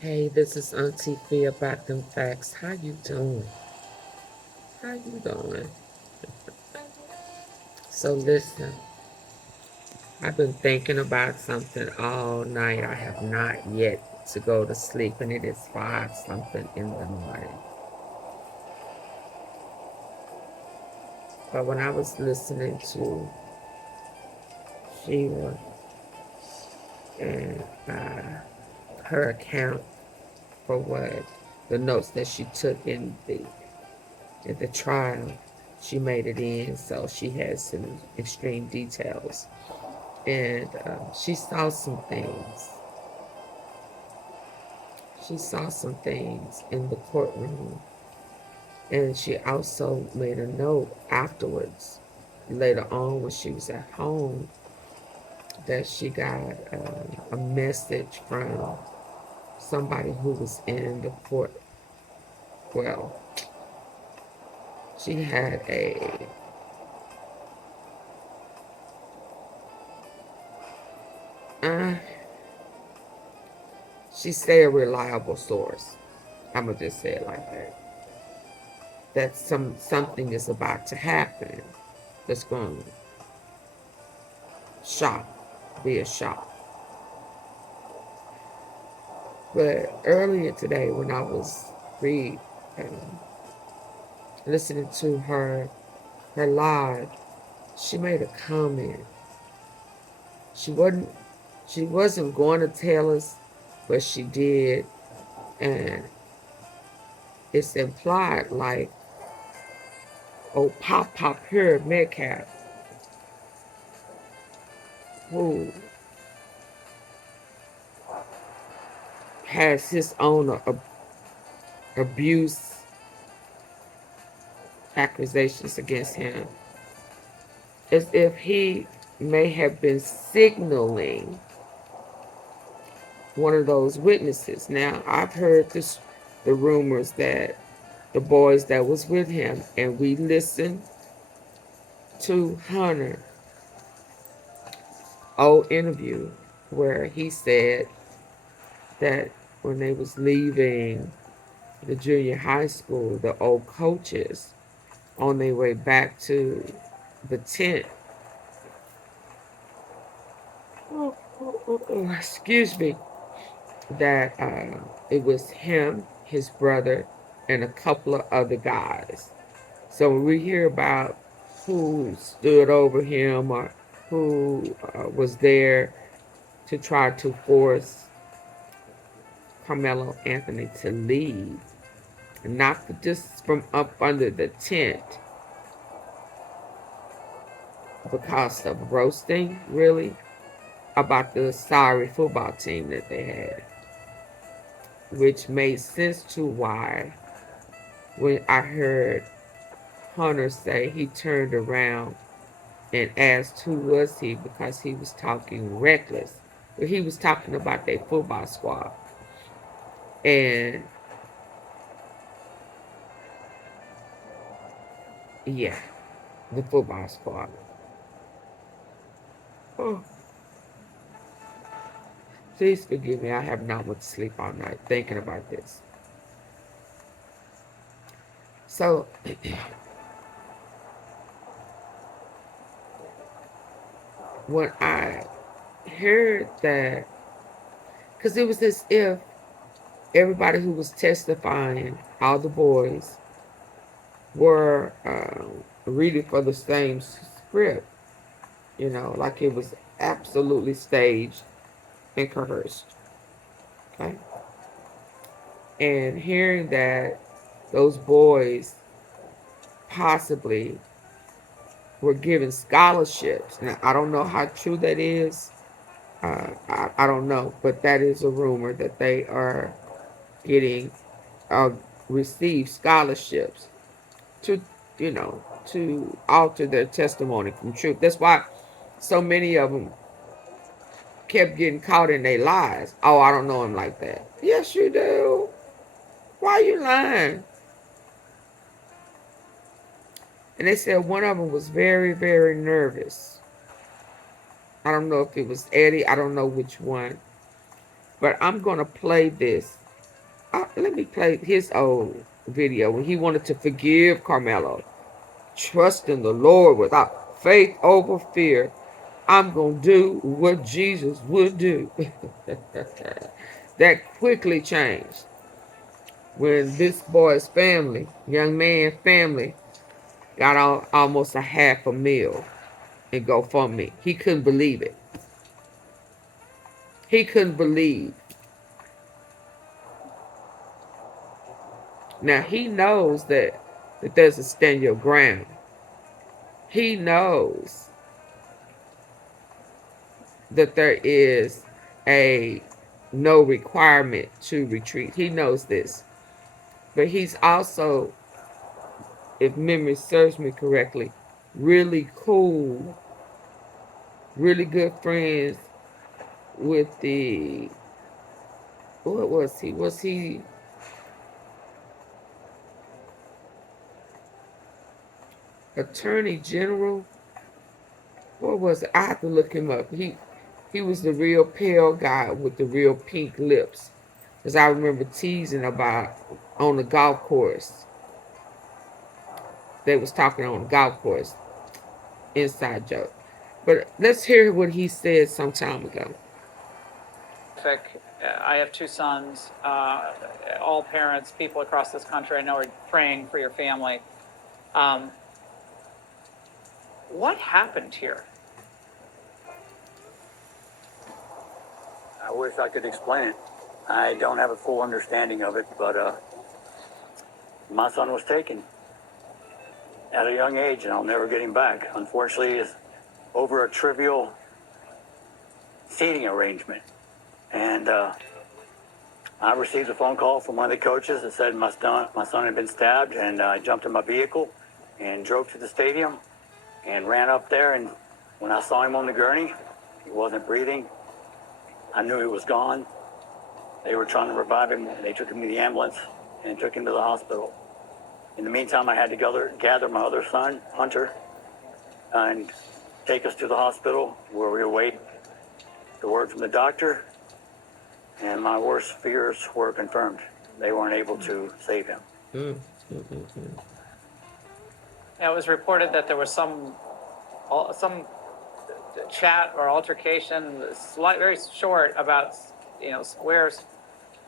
Hey, this is Auntie Fee about them facts. How you doing? How you doing? So listen, I've been thinking about something all night. I have not yet to go to sleep, and it is 5 something in the morning. But when I was listening to Sheila and her account for what the notes that she took in the trial, she made it in, so she has some extreme details. And she saw some things. She saw some things in the courtroom. And she also made a note afterwards, later on when she was at home, that she got a message from somebody who was in the court. Well, she had uh, she said a reliable source. I'm gonna just say it like that. That something is about to happen that's going to shock, be a shock. But earlier today, when I was read um, listening to her live, she made a comment. She wasn't she wasn't going to tell us, but she did, and it's implied like, oh, Pop here, Metcalf, who has his own abuse accusations against him, as if he may have been signaling one of those witnesses. Now, I've heard the rumors that the boys that was with him, and we listened to Hunter old interview where he said that when they was leaving the junior high school, the old coaches on their way back to the tent, excuse me, that it was him, his brother, and a couple of other guys. So when we hear about who stood over him or who was there to try to force Carmelo Anthony to leave, not just from up under the tent because of roasting, really, about the sorry football team that they had, which made sense to why when I heard Hunter say he turned around and asked who was he because he was talking reckless. But he was talking about their football squad. And yeah, the football squad. Oh, please forgive me. I have not went to sleep all night thinking about this. So when I heard that, because it was as if everybody who was testifying, all the boys, were reading for the same script, like it was absolutely staged and coerced. Okay? And hearing that those boys possibly were given scholarships. Now, I don't know how true that is. I don't know, but that is a rumor that they are getting uh, receive scholarships to, to alter their testimony from truth. That's why so many of them kept getting caught in their lies. Oh, I don't know him like that. Yes, you do. Why are you lying? And they said one of them was very, very nervous. I don't know if it was Eddie. I don't know which one. But I'm going to play this Let me play his old video when he wanted to forgive Karmelo. Trust in the Lord without faith over fear. I'm going to do what Jesus would do. That quickly changed when this boy's family, young man's family, got almost a half a meal and GoFundMe. He couldn't believe it. He couldn't believe. Now he knows that there's a stand your ground. He knows that there is a no requirement to retreat. He knows this. But he's also, if memory serves me correctly, really cool, really good friends with the, what was he? Was he Attorney General? What was it? I have to look him up. He was the real pale guy with the real pink lips. Because I remember teasing about on the golf course. They was talking on the golf course. Inside joke. But let's hear what he said some time ago. I have two sons. All parents, people across this country I know are praying for your family. What happened here? I wish I could explain it. I don't have a full understanding of it, but my son was taken at a young age, and I'll never get him back. Unfortunately, it's over a trivial seating arrangement. And I received a phone call from one of the coaches that said my son had been stabbed, and I jumped in my vehicle and drove to the stadium and ran up there. And when I saw him on the gurney, he wasn't breathing. I knew he was gone. They were trying to revive him. They took him to the ambulance and took him to the hospital. In the meantime, I had to gather my other son, Hunter, and take us to the hospital where we await the word from the doctor. And my worst fears were confirmed. They weren't able to save him. It was reported that there was some chat or altercation, very short, about where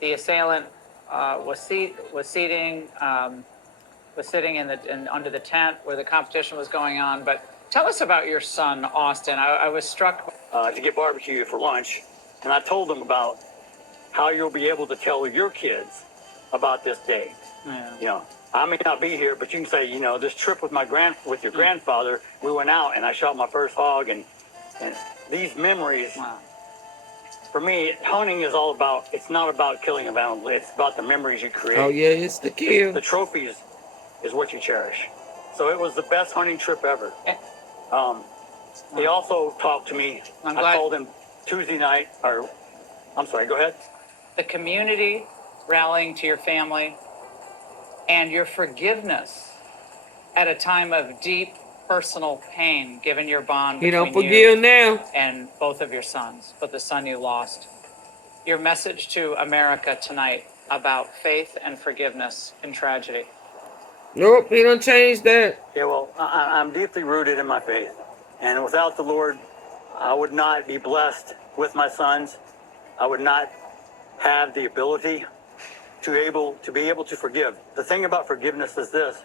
the assailant was sitting under the tent where the competition was going on. But tell us about your son, Austin. I was struck to get barbecue for lunch, and I told them about how you'll be able to tell your kids about this day. Yeah. I may not be here, but you can say, this trip with your grandfather, we went out and I shot my first hog, and these memories. Wow. For me, hunting is all about, it's not about killing a animal, it's about the memories you create. Oh yeah, it's the kill. The trophies is what you cherish. So it was the best hunting trip ever. He also talked to me. I called him Tuesday night, I'm sorry, go ahead. The community rallying to your family and your forgiveness at a time of deep personal pain, given your bond He don't between forgive you now. and both of your sons, but the son you lost. Your message to America tonight about faith and forgiveness in tragedy. Nope, he don't change that. Yeah, well, I'm deeply rooted in my faith. And without the Lord, I would not be blessed with my sons. I would not have the ability to be able to forgive. The thing about forgiveness is this: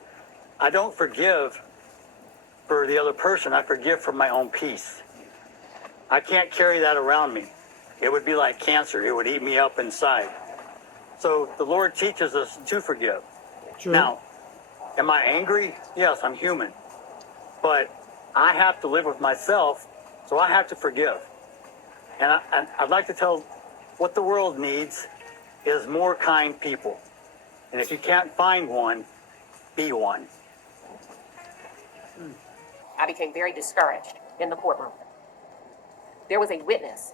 I don't forgive for the other person. I forgive for my own peace. I can't carry that around me. It would be like cancer. It would eat me up inside. So the Lord teaches us to forgive. True. Now, am I angry? Yes, I'm human. But I have to live with myself, so I have to forgive. And I'd like to tell what the world needs is more kind people. And if you can't find one, be one. I became very discouraged in the courtroom. There was a witness,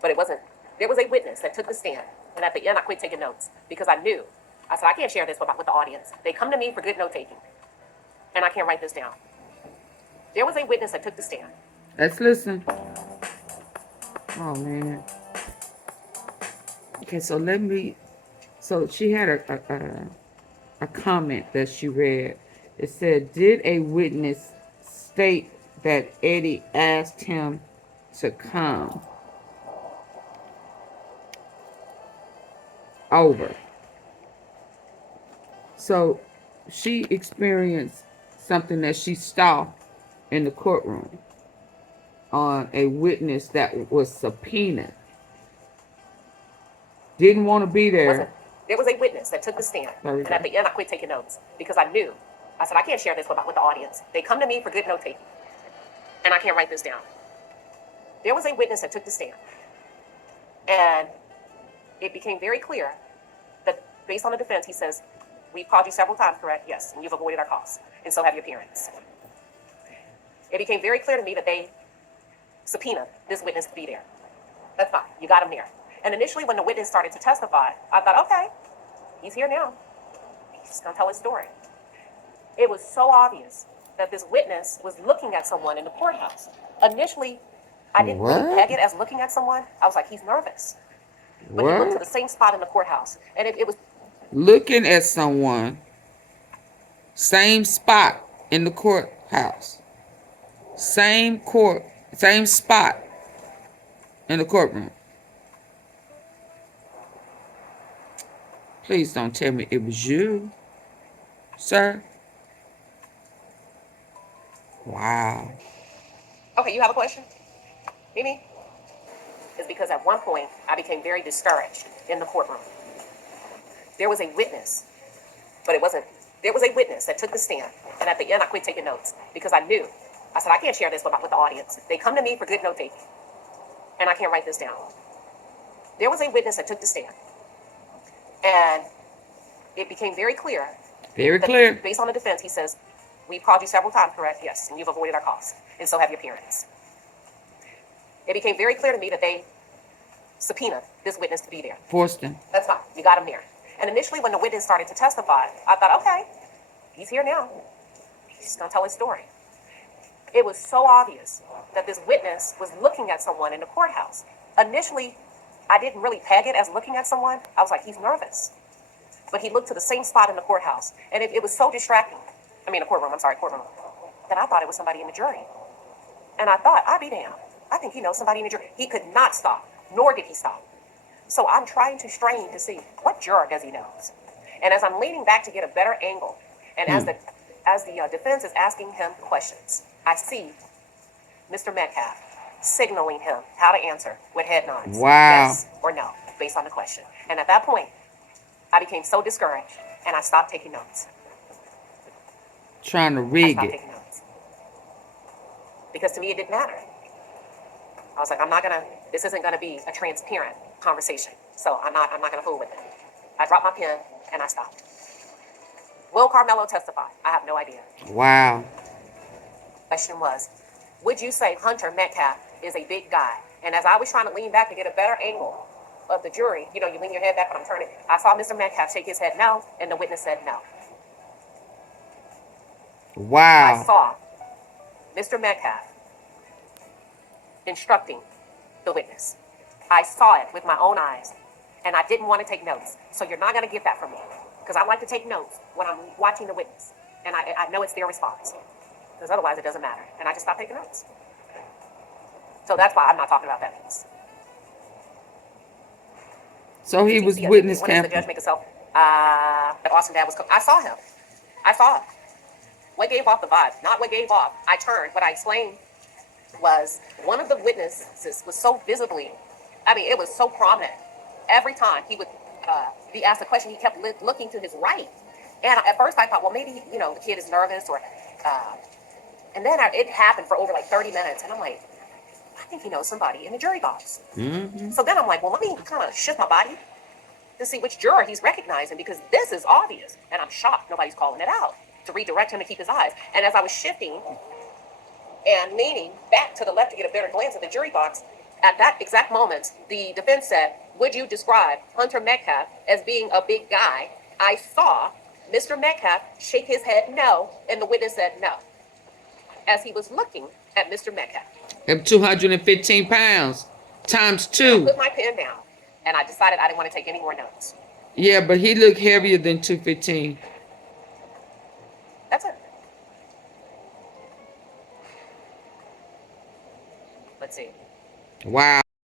but it wasn't, there was a witness that took the stand. And at the end, I quit taking notes because I knew. I said, I can't share this with the audience. They come to me for good note taking, and I can't write this down. There was a witness that took the stand. Let's listen. Oh, man. Okay, so let me So she had a comment that she read. It said, "Did a witness state that Eddie asked him to come over?" So she experienced something that she saw in the courtroom on a witness that was subpoenaed. Didn't want to be there. There was a witness that took the stand, and at the end, I quit taking notes because I knew. I said, I can't share this with the audience. They come to me for good note taking, and I can't write this down. There was a witness that took the stand, and it became very clear that based on the defense, he says, "We've called you several times, correct? Yes, and you've avoided our calls, and so have your parents." It became very clear to me that they subpoenaed this witness to be there. That's fine. You got him there. And initially, when the witness started to testify, I thought, okay, he's here now. He's going to tell his story. It was so obvious that this witness was looking at someone in the courthouse. Initially, I didn't really peg it as looking at someone. I was like, he's nervous. But he looked to the same spot in the courthouse. And it was looking at someone, same spot in the courthouse. Same spot in the courtroom. Please don't tell me it was you, sir. Wow. Okay, you have a question? Mimi? It's because at one point, I became very discouraged in the courtroom. There was a witness, but it wasn't. There was a witness that took the stand, and at the end, I quit taking notes because I knew. I said, I can't share this with the audience. They come to me for good note taking, and I can't write this down. There was a witness that took the stand, and it became very clear. Very clear. Based on the defense, he says, "We've called you several times, correct? Yes, and you've avoided our calls, and so have your parents." It became very clear to me that they subpoenaed this witness to be there. Forced him. That's fine. You got him there. And initially, when the witness started to testify, I thought, okay, he's here now. He's going to tell his story. It was so obvious that this witness was looking at someone in the courthouse. Initially, I didn't really peg it as looking at someone. I was like, he's nervous. But he looked to the same spot in the courthouse. And it was so distracting. Courtroom, that I thought it was somebody in the jury. And I thought, I'll be damned. I think he knows somebody in the jury. He could not stop, nor did he stop. So I'm trying to strain to see what juror does he know. And as I'm leaning back to get a better angle, and as the defense is asking him questions, I see Mr. Metcalf signaling him how to answer with head nods. Wow. Yes or no, based on the question. And at that point, I became so discouraged, and I stopped taking notes. Trying to I rig stopped it. taking notes. Because to me, it didn't matter. I was like, this isn't gonna be a transparent conversation. So I'm not gonna fool with it. I dropped my pen and I stopped. Will Karmelo testify? I have no idea. Wow. Question was, would you say Hunter Metcalf is a big guy? And as I was trying to lean back to get a better angle of the jury, you lean your head back when I'm turning. I saw Mr. Metcalf shake his head no, and the witness said no. Wow. I saw Mr. Metcalf instructing the witness. I saw it with my own eyes, and I didn't want to take notes. So you're not going to get that from me, because I like to take notes when I'm watching the witness, and I know it's their response, because otherwise it doesn't matter, and I just stopped taking notes. So that's why I'm not talking about that piece. So he was witness When does the judge make himself? That Austin dad was. I saw him. I saw him. What gave off the vibe? Not what gave off. I turned. What I explained was one of the witnesses was so visibly, it was so prominent. Every time he would be asked a question, he kept looking to his right. And at first I thought, well, maybe, the kid is nervous and then it happened for over like 30 minutes. And I'm like, I think he knows somebody in the jury box. Mm-hmm. So then I'm like, well, let me kind of shift my body to see which juror he's recognizing, because this is obvious. And I'm shocked nobody's calling it out to redirect him to keep his eyes. And as I was shifting and leaning back to the left to get a better glance at the jury box, at that exact moment, the defense said, would you describe Hunter Metcalf as being a big guy? I saw Mr. Metcalf shake his head no, and the witness said no, as he was looking at Mr. Metcalf. Them 215 pounds times 2. I put my pen down, and I decided I didn't want to take any more notes. Yeah, but he looked heavier than 215. That's it. Let's see. Wow.